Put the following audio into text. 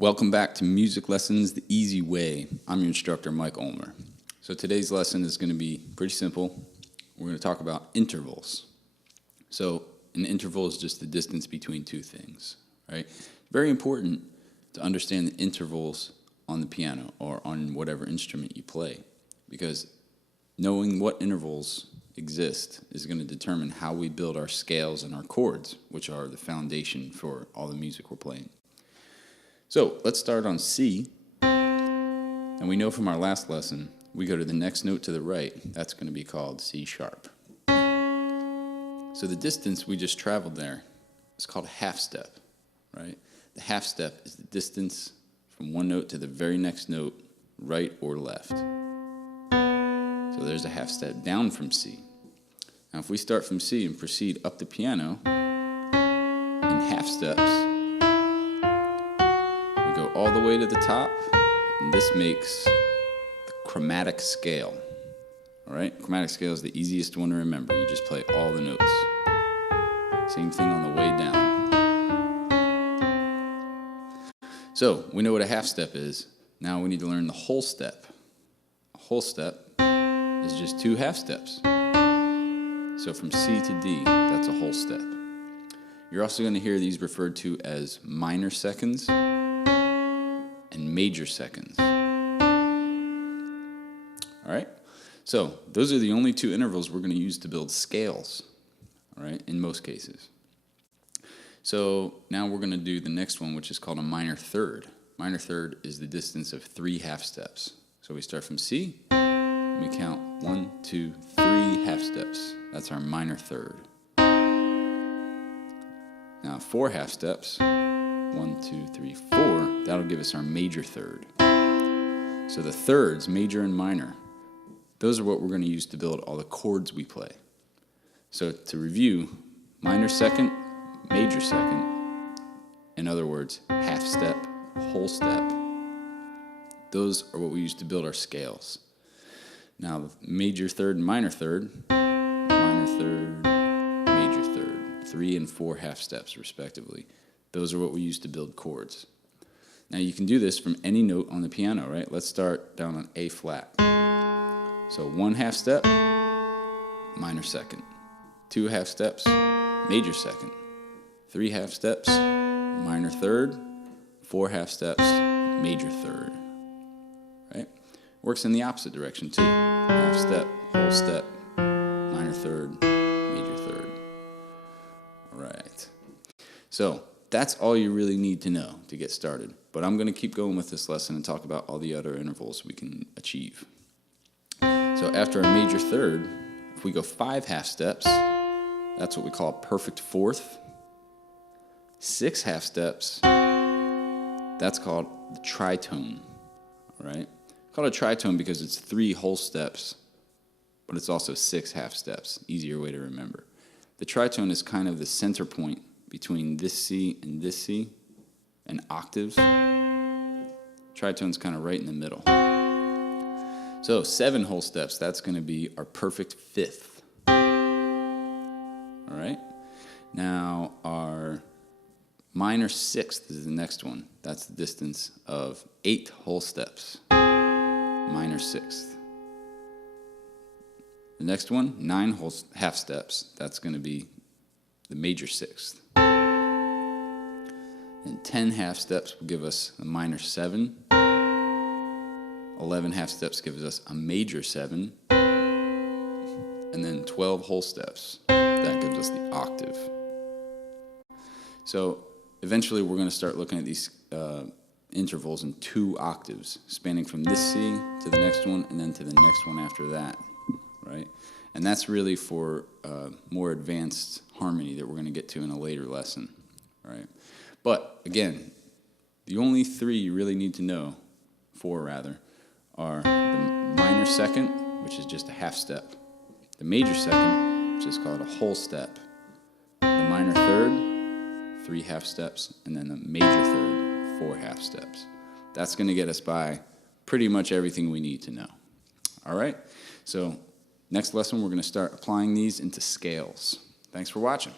Welcome back to Music Lessons the Easy Way. I'm your instructor, Mike Ulmer. So today's lesson is going to be pretty simple. We're going to talk about intervals. So an interval is just the distance between two things, right? Very important to understand the intervals on the piano or on whatever instrument you play, because knowing what intervals exist is going to determine how we build our scales and our chords, which are the foundation for all the music we're playing. So let's start on C, and we know from our last lesson, we go to the next note to the right, that's going to be called C sharp. So the distance we just traveled there is called a half step, right? The half step is the distance from one note to the very next note, right or left. So there's a half step down from C. Now if we start from C and proceed up the piano in half steps, go all the way to the top, and this makes the chromatic scale. All right, chromatic scale is the easiest one to remember. You just play all the notes. Same thing on the way down. So we know what a half step is. Now we need to learn the whole step. A whole step is just two half steps. So from C to D, that's a whole step. You're also going to hear these referred to as minor seconds and major seconds. All right? So those are the only two intervals we're going to use to build scales, all right, in most cases. So now we're going to do the next one, which is called a minor third. Minor third is the distance of three half steps. So we start from C, and we count 1, 2, 3 half steps. That's our minor third. Now 4 half steps. 1, 2, 3, 4, that'll give us our major third. So the thirds, major and minor, those are what we're going to use to build all the chords we play. So to review, minor second, major second, in other words, half step, whole step, those are what we use to build our scales. Now major third and minor third, major third, 3 and 4 half steps respectively. Those are what we use to build chords. Now you can do this from any note on the piano, right? Let's start down on A flat. So 1 half step, minor second. 2 half steps, major second. 3 half steps, minor third. 4 half steps, major third. Right? Works in the opposite direction too. Half step, whole step, minor third, major third. All right. So that's all you really need to know to get started. But I'm going to keep going with this lesson and talk about all the other intervals we can achieve. So after a major third, if we go 5 half steps, that's what we call a perfect fourth. 6 half steps, that's called the tritone. All right? Called a tritone because it's 3 whole steps, but it's also 6 half steps. Easier way to remember. The tritone is kind of the center point between this C and this C, and octaves. Tritone's kind of right in the middle. So 7 whole steps, that's going to be our perfect fifth. All right? Now our minor sixth is the next one. That's the distance of 8 whole steps. Minor sixth. The next one, 9 whole half steps. That's going to be the major sixth. And 10 half steps will give us a minor 7. 11 half steps gives us a major 7. And then 12 whole steps, that gives us the octave. So eventually we're going to start looking at these intervals in 2 octaves, spanning from this C to the next one and then to the next one after that, right? And that's really for more advanced harmony that we're going to get to in a later lesson, right? But again, the only 3 you really need to know, 4 rather, are the minor second, which is just a half step, the major second, which is called a whole step, the minor third, 3 half steps, and then the major third, 4 half steps. That's going to get us by pretty much everything we need to know. All right? So next lesson, we're going to start applying these into scales. Thanks for watching.